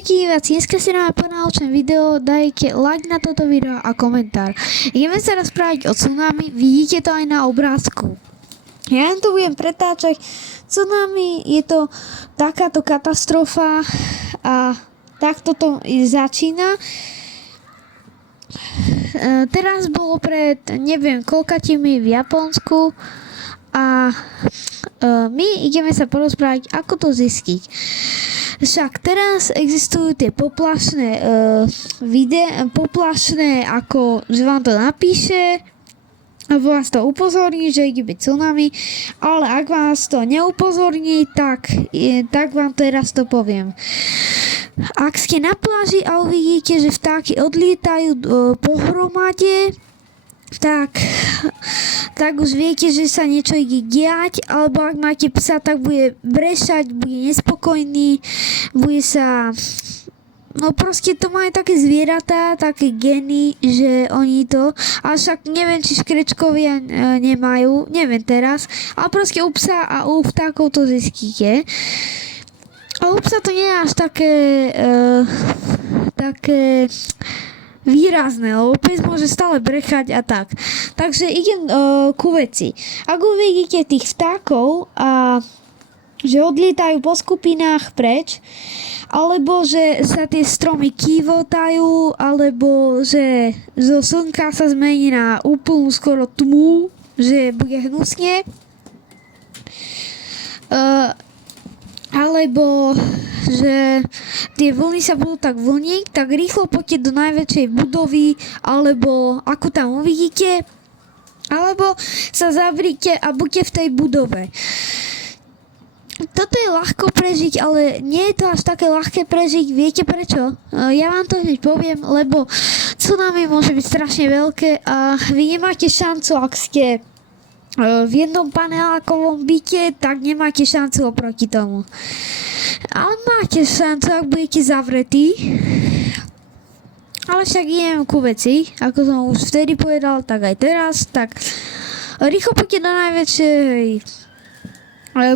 Díváci, dneska si dáme ponaučné video, dajte like na toto video a komentár. Ideme sa rozprávať o tsunami, vidíte to aj na obrázku. Ja len to budem pretáčať. Tsunami je to takáto katastrofa a takto to začína. Teraz bolo pred neviem koľkatými v Japonsku a my ideme sa porozprávať, ako to zistiť. Však teraz existujú tie poplašné poplašné, ako že vám to napíše alebo vás to upozorní, že ide byť tsunami, ale ak vás to neupozorní, tak vám teraz to poviem. Ak ste na pláži a uvidíte, že vtáky odlietajú pohromade, tak už viete, že sa niečo ide diať, alebo ak máte psa, tak bude brešať, bude nespokojný, bude sa... No proste to majú také zvieratá, také geny, že oni to... A však neviem, či škrečkovia nemajú, neviem teraz, ale proste u psa a u vtákov to zistíte. A u psa to nie je až také výrazné, lebo pes môže stále brechať a tak. Takže idem ku veci. Ak uvidíte tých vtákov a že odlietajú po skupinách preč, alebo že sa tie stromy kývotajú, alebo že zo slnka sa zmení na úplnú skoro tmu, že bude hnusne, alebo že tie vlny sa budú tak vlniť, tak rýchlo poďte do najväčšej budovy, alebo ako tam uvidíte, alebo sa zavrite a buďte v tej budove. Toto je ľahko prežiť, ale nie je to až také ľahké prežiť. Viete prečo? Ja vám to hneď poviem, lebo tsunami môže byť strašne veľké a vy nemáte šancu, ak ste v jednom panelákovom byte, tak nemáte šancu oproti tomu. Ale máte šancu, ak budete zavretí. Ale však idem ku veci, ako som už vtedy povedal, tak aj teraz, tak rýchlo poďte do najväčšej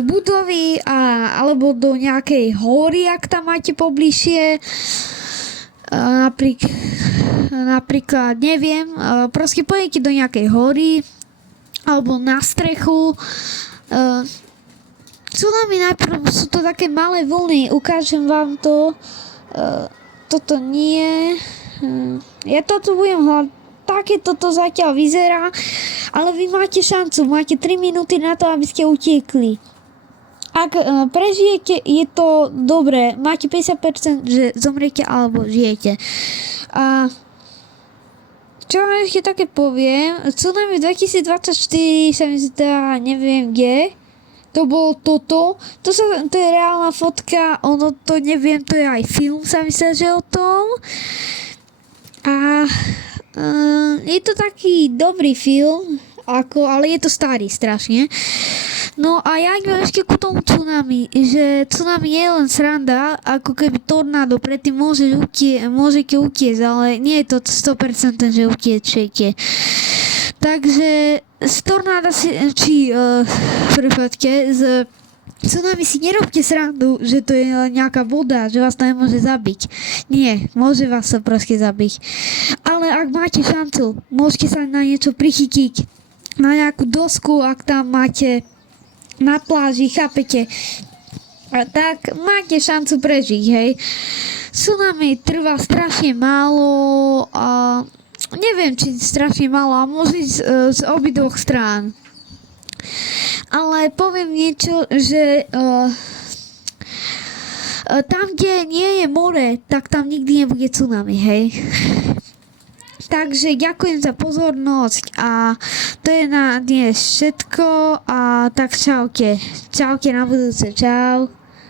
budovy alebo do nejakej hory, ak tam máte pobližšie. Napríklad, neviem, proste pôjdete do nejakej hory alebo na strechu. Tsunami najprv sú to také malé vlny, ukážem vám to. Toto nie. Ja toto budem hľadať. Také toto zatiaľ vyzerá, ale vy máte šancu, máte 3 minúty na to, aby ste utiekli. Ak prežijete, je to dobré, máte 50%, že zomriete alebo žijete. A čo vám ešte také poviem, tsunami 2024 sa mi zdá, neviem kde, to bolo toto, to je reálna fotka, ono to neviem, to je aj film, sa myslel, že o tom. A je to taký dobrý film, ale je to starý strašne. No a ja idem ešte ku tomu tsunami, že tsunami je len sranda, ako keby tornádo, predtým môžete utiecť, ale nie je to 100%, že utiečete. Takže z tornáda z tsunami si nerobte srandu, že to je nejaká voda, že vás to nemôže zabiť. Nie, môže vás to proste zabiť. Ale ak máte šancu, môžete sa na niečo prichytiť. Na nejakú dosku, ak tam máte na pláži, chápete? A tak máte šancu prežiť, hej. Tsunami trvá strašne málo a neviem, či strašne málo a môže ísť z obidvoch strán. Ale poviem niečo, že tam, kde nie je more, tak tam nikdy nebude tsunami, hej. Takže ďakujem za pozornosť a to je na dnes všetko a tak čaute. Čaute na budúce, čau.